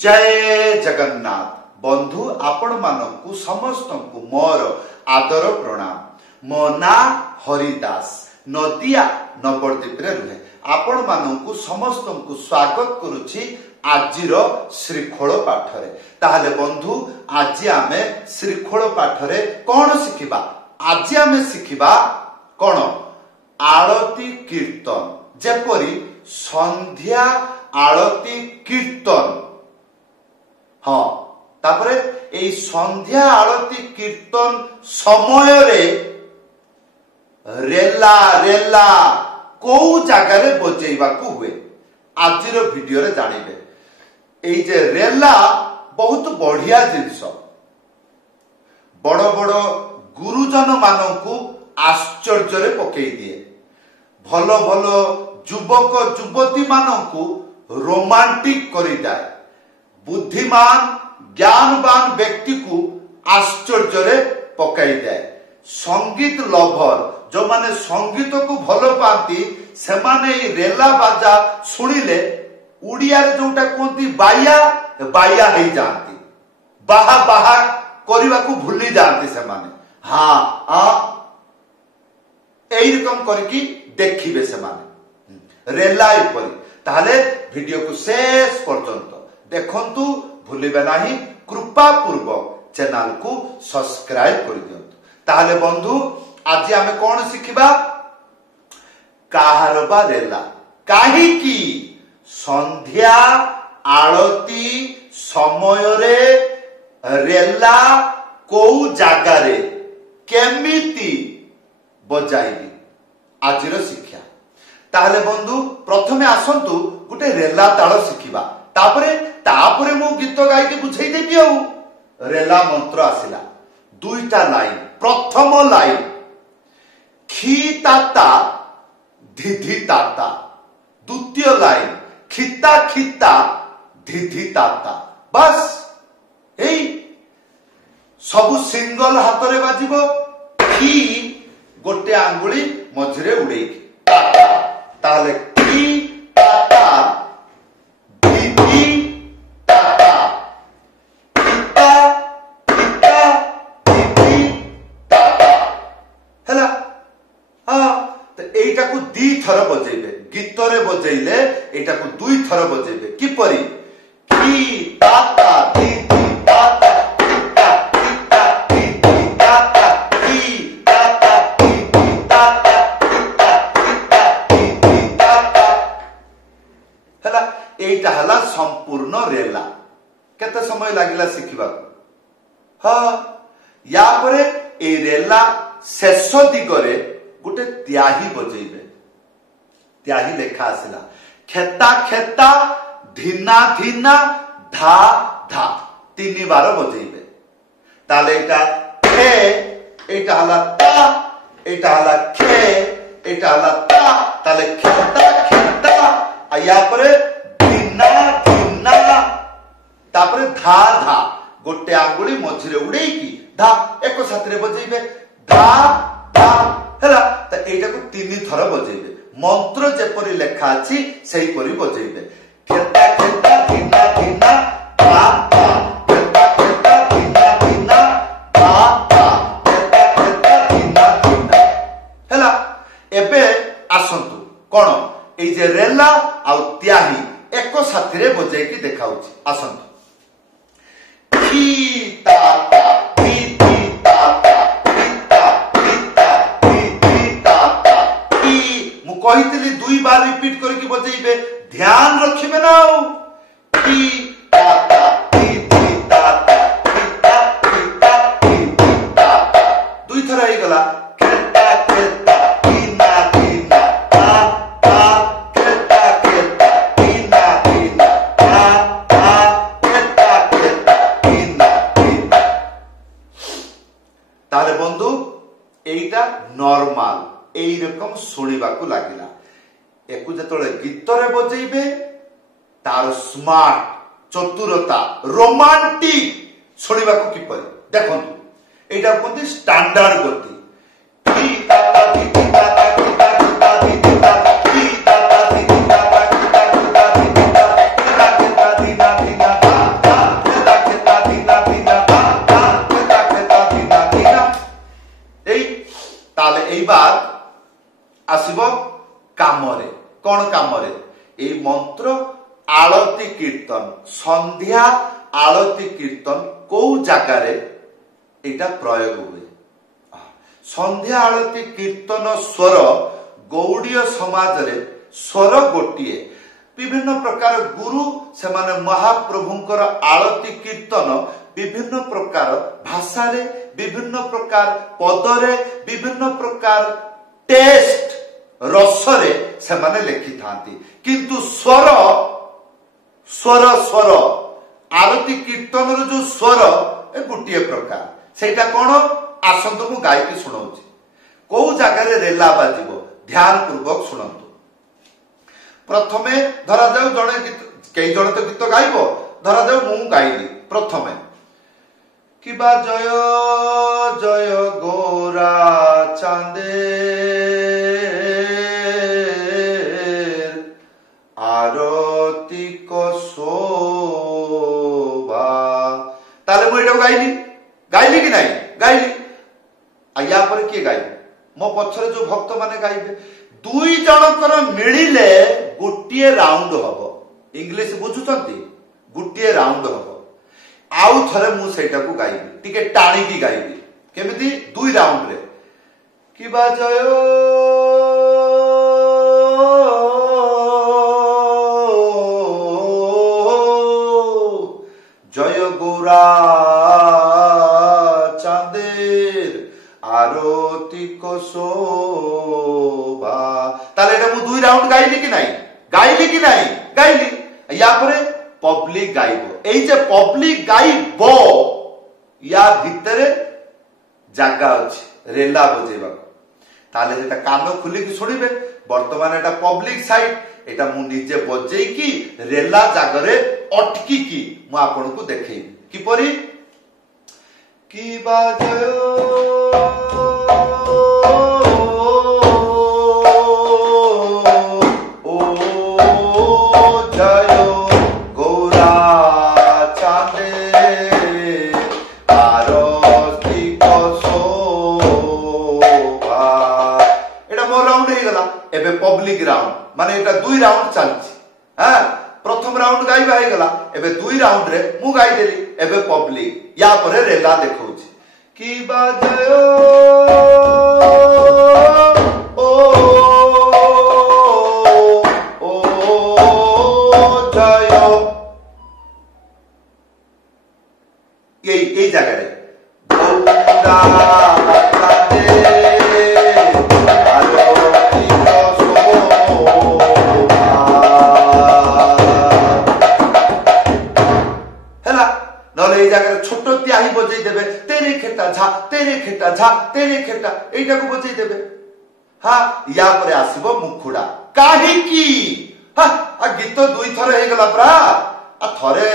जय जगन्नाथ बंधु आपण मानकु समस्त को मोर आदर प्रणाम। मो ना हरिदास नदिया नवद्वीप रे रुहे आपण मानकु समस्त को स्वागत करुछि आजिर श्रीखोल पाठरे। ताहले बंधु आज आमे श्रीखोल पाठरे कौन शिखिबा? आज आमे शिखिबा कौन आरती कीर्तन, जेपरी संध्या आरती कीर्तन। हाँ तापरे ए संध्या आरती कीर्तन समय रे रेला रेला को जगार बजेवा को हुए आजिर वीडियो रे जानिबे। ए जे रेला बहुत बढ़िया जिनस, बड़ बड़ गुरुजन मानकु आश्चर्य रे पकई दिए, भल भल युवक युवती मानकु रोमांटिक करी जाए, बुद्धिमान ज्ञानवान व्यक्ति को आश्चर्य रे पकाई जाए। संगीत लभर जो माने संगीत को भल पाती से माने रेला बाजा सुनिले उड़िया रे जोटा कोंती बाया बाया हे जानती, बाहा बाहा करिवा को भूली जानती से माने। हाँ एई रकम करके देखिबे से माने रेला इपरी। ताहले वीडियो को शेष पर्यंत देखंतु, भूलिबे नाही, कृपा पूर्वक चैनल को सब्सक्राइब कर दियंतु। ताहले बंधु आज आमे कौन शिखिबा? काहारबा रेला काहे की संध्या आरती समय रे रेला को जागारे केमिति बजाइबी आजिर शिक्षा। ताहले बंधु प्रथमे आसंतु गुटे रेला ताल शिखिबा, तापरे मु गीत गाई के बुझाई देबी। आउ रेला मंत्र आसिला दुईटा लाइन। प्रथम लाइन खी ताता धिधि ताता, द्वितीय लाइन खिता खिता धिधि ताता। बस एई सबु सिंगल हाथ रे बाजिबो। खी गोटे आंगुली मझिरे उड़ेइकी ताहले खी ताता धिधि ताता, खिता खिता धिधि ताता हैला। हाँ तो एटा को दी थर बजेबे, गीत रे बजेइले एटा को दुई थर बजेबे। किपरि? खी ताता धिधि ताता खिता खिता धिधि ताता, खी ताता धिधि ताता खिता खिता धिधि ताता हैला। एटा हला संपूर्ण रेला। केते समय लागिला शिखिबा? हाँ या परे ए रेला शेष दिगरे गुटे त्याही बजेइबे। त्याही लेखा आसिला खेता खेता धिना धिना धा धा, तीन बार बजेइबे। ताले एटा खे, एटा हला ता, एटा हला खे, एटा हला ता। ताले खेता खेता आया परे धिना धिना, तापरे धा धा गोटे आंगुली मझिरे उड़ेइकी धा एक साथरे बजेइबे। धा धा हैला। त एटा को तीन थर बजेइबे। मंत्र जेपरि लेखा अछि सेही परि बजेइबे। खेता खेता धिना धिना धा धा, खेता खेता धिना धिना धा धा, खेता खेता धिना धिना हैला। एबे आसंतु कोन ए जे रेला आ त्याही एक साथरे बजेइकी देखाउछि। आसंतु खी ताता धिधि ताता खिता खिता धिधि ताता। खी मु कहितली दुई बार रिपीट करके बजेइबे, ध्यान रखिबे ना। खी ताता धिधि ताता खिता खिता धिधि ताता, दुई थरा हे गला। खेता खेता धिना धिना धा धा, खेता खेता धिना धिना धा धा, खेता खेता धिना धिना। ताले बंधु एइटा नॉर्मल एई रकम सुनिबा को लागिला। एकु जतले गीत रे बजेइबे तार स्मार्ट चतुरता रोमांटिक सुनिबा को किपरि देखंतु। एइटा कोंती स्टैंडर्ड गति। खी ताता धिधि ताता खिता खिता धिधि ताता, खी ताता धिधि ताता खिता खिता धिधि ताता, खिता खिता धिना धिना धा मंत्र आलती कीर्तन संध्या आलती कीर्तन को जगार एटा प्रयोग हुए। संध्या आलती कीर्तन स्वर गौड़ीय समाज रे स्वर गोटिए विभिन्न प्रकार गुरु से माने महाप्रभुंकर आलती कीर्तन विभिन्न प्रकार भाषा रे विभिन्न प्रकार पदरे विभिन्न प्रकार टेस्ट रसरे से माने लिखि थांती किंतु स्वर स्वर स्वर आरती कीर्तन रो जो स्वर ए गुटिए प्रकार सेटा कोन आसंतु मु गाय के सुनाउची को जगह रे रेला बाजिबो ध्यान पूर्वक सुनंतु। प्रथमे धरा जाऊ जणे गीत कई जणे तो गीत गाइबो धरा जाऊ मु गाइली प्रथमे किबा जय जय गोरा चांदे आरती को शोभा ताले मु एटा गाइली कि नहीं गाइली या पर किए गाइबे मो पछरे जो भक्त माने गाइबे दुई जनकर मिलिले गोटिए राउंड हबो इंग्लिश बुझुचंती गोटिए राउंड हबो आउ थरे मु सेटा को गाइबी टिके टाणी की गाइबी केमिति दुई राउंड रे किबा जय जय गोरा चांदेर आरती को शोभा ताले एटा मु दुई राउंड गाइली कि नहीं गाइली या परे पब्लिक गाइबो एई जे पब्लिक गाइबो या भितरे जागा अछि रेला बजेबा ताले जेटा कान खुली कि सुनिबे वर्तमान एटा पब्लिक साइट एटा मु निजे बजेई की रेला जागरे अटकी की मु आपन को देखेई कि परी की बाजयो पब्लिक राउंड माने एटा दुई राउंड चलछि हां प्रथम राउंड गाइबा हे गला एबे दुई राउंड रे मु गाइ देली एबे पब्लिक या परे रेला देखौछि की बाजयो ओ जयो ये जगह रे छोटो त्याही बजई देबे तेरे खेटा झा तेरे खेटा झा तेरे खेटा एटा को बजई देबे हां या परे आसीबो मुखुडा काहे की हां आ गीत दुई थरे हे गला प्रा आ थरे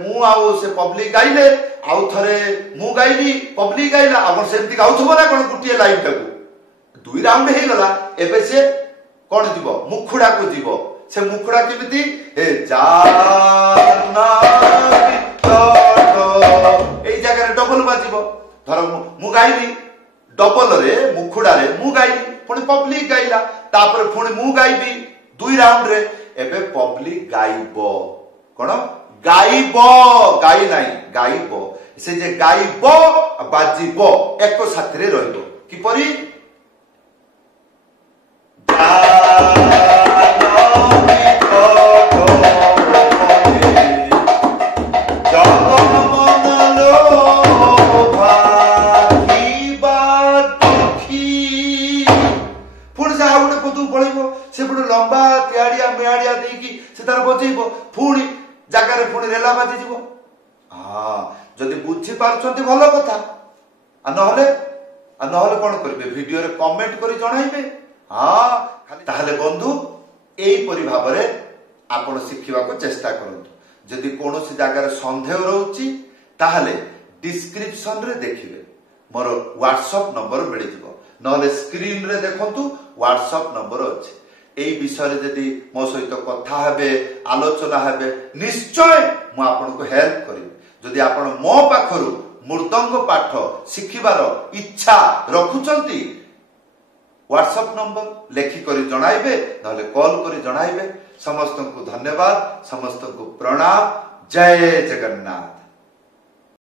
मु आउ से पब्लिक गाइले आउ थरे मु गाइली पब्लिक गाइला हमर सेमति गाउथबो ना कोन गुटिए लाइन टाकू दुई राउंड हे गला एबे से कोन जीवो मुखुडा को जीवो से मुखुडा केमिति ए जाना এই জায়গায় ডবল বাজিব ধর মু গাইলি ডবল রে মুখুড়া রে মু গাইলি পুনি পব্লিক গাইলা তারপরে পুনি মু গাইবি দুই রাউন্ড রে এবে পব্লিক গাইব কোন গাইব গাই নাই গাইব সে যে গাইব বাজিব এক সাথে রহিব কিপরি लंबा त्याड़िया मेड़िया देकी से तार बजेइबो पुणी जगार पुणी रेला बाजी जीवो हां जदि बुझी पारछंती भलो कथा आ नहले कोन करबे वीडियो रे कमेंट करी जणाइबे हां खाली ताहले बंधु एई परि भाबरे आपण शिखिबा को चेष्टा करंतु जदि कोनोसी जगार संदेह रहउची ताहले डिस्क्रिप्शन रे देखिबे मोर व्हाट्सएप नंबर मिल जिवो नहले स्क्रीन रे देखंतु व्हाट्सएप नंबर अछि এই বিষয়ে যদি মো সহিত কথা হবে আলোচনা হবে নিশ্চয় মু আপনাকে হেল্প করিবি যদি আপন মো পাখরু মৃদঙ্গ পাঠ শিখিবার ইচ্ছা রখুচন্তি व्हाट्सएप नंबर लेखिक जणाइबे नहले कॉल करी जणाइबे। समस्त को धन्यवाद, समस्त को प्रणाम। जय जगन्नाथ।